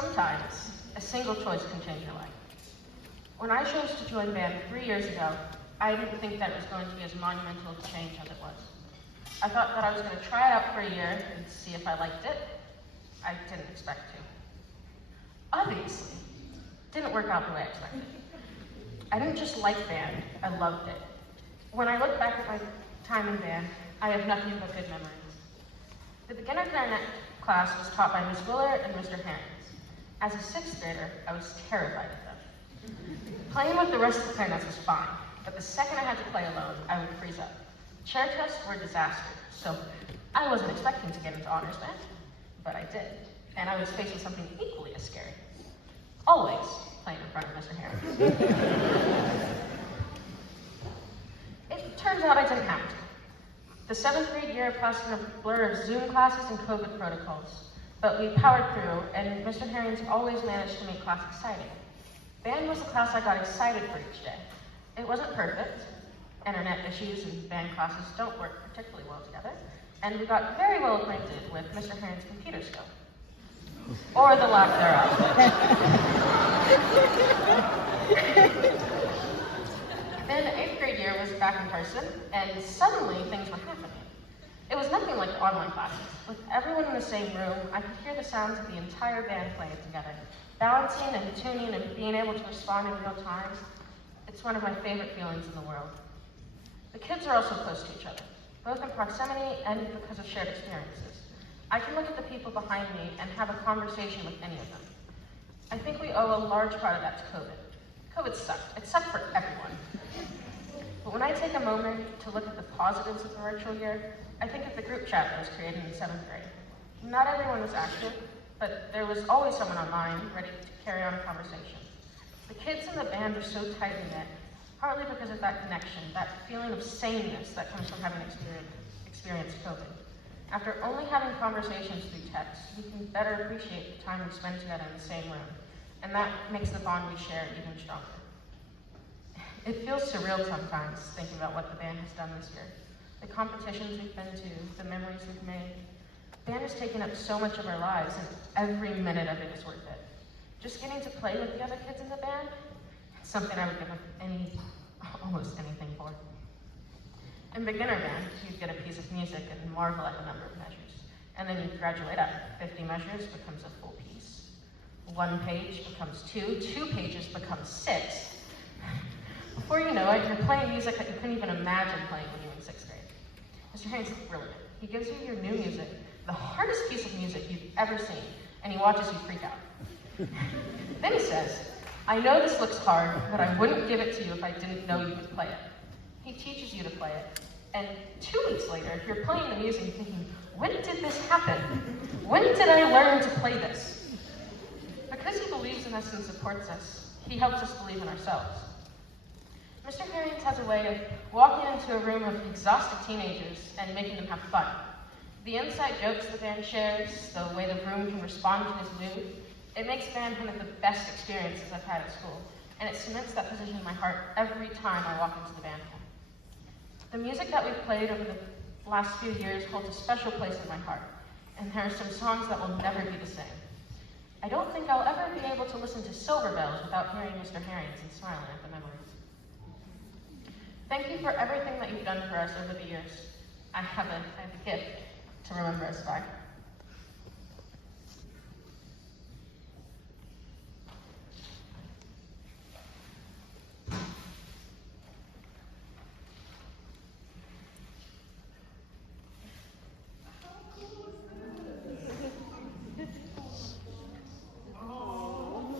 Sometimes, a single choice can change your life. When I chose to join band 3 years ago, I didn't think that it was going to be as monumental a change as it was. I thought that I was going to try it out for a year and see if I liked it. I didn't expect to. Obviously, it didn't work out the way I expected. I didn't just like band, I loved it. When I look back at my time in band, I have nothing but good memories. The beginner clarinet class was taught by Ms. Willard and Mr. Harris. As a 6th grader, I was terrified of them. Playing with the rest of the clarinets was fine, but the second I had to play alone, I would freeze up. Chair tests were a disaster, so I wasn't expecting to get into honors band, but I did. And I was facing something equally as scary. Always playing in front of Mr. Harris. It turns out I didn't have to. The 7th grade year passed in a blur of Zoom classes and COVID protocols, but we powered through, and Mr. Herring's always managed to make class exciting. Band was the class I got excited for each day. It wasn't perfect. Internet issues and band classes don't work particularly well together, and we got very well acquainted with Mr. Herring's computer skill. Or the lack thereof. Then 8th grade year was back in person, and suddenly things were happening. It was nothing like online classes. With everyone in the same room, I could hear the sounds of the entire band playing together, balancing and tuning and being able to respond in real time. It's one of my favorite feelings in the world. The kids are also close to each other, both in proximity and because of shared experiences. I can look at the people behind me and have a conversation with any of them. I think we owe a large part of that to COVID. COVID sucked. It sucked for everyone. But when I take a moment to look at the positives of the virtual year, I think of the group chat that was created in 7th grade. Not everyone was active, but there was always someone online ready to carry on a conversation. The kids in the band are so tight-knit, partly because of that connection, that feeling of sameness that comes from having experienced COVID. After only having conversations through text, we can better appreciate the time we spend together in the same room, and that makes the bond we share even stronger. It feels surreal sometimes, thinking about what the band has done this year. The competitions we've been to, the memories we've made. Band has taken up so much of our lives, and every minute of it is worth it. Just getting to play with the other kids in the band, it's something I would give up almost anything for. In beginner band, you get a piece of music and marvel at the number of measures. And then you graduate up. 50 measures becomes a full piece. 1 page becomes 2, 2 pages becomes 6. Before you know it, you're playing music that you couldn't even imagine playing when you were in 6th grade. Mr. Haynes is brilliant. He gives you your new music, the hardest piece of music you've ever seen, and he watches you freak out. Then he says, I know this looks hard, but I wouldn't give it to you if I didn't know you could play it. He teaches you to play it, and 2 weeks later, you're playing the music and thinking, when did this happen? When did I learn to play this? Because he believes in us and supports us, he helps us believe in ourselves. Mr. Harrington has a way of walking into a room of exhausted teenagers and making them have fun. The inside jokes the band shares, the way the room can respond to his mood, it makes band one of the best experiences I've had at school, and it cements that position in my heart every time I walk into the band hall. The music that we've played over the last few years holds a special place in my heart, and there are some songs that will never be the same. I don't think I'll ever be able to listen to Silver Bells without hearing Mr. Harrington and smiling at the memories. Thank you for everything that you've done for us over the years. I have a gift to remember us by. Oh.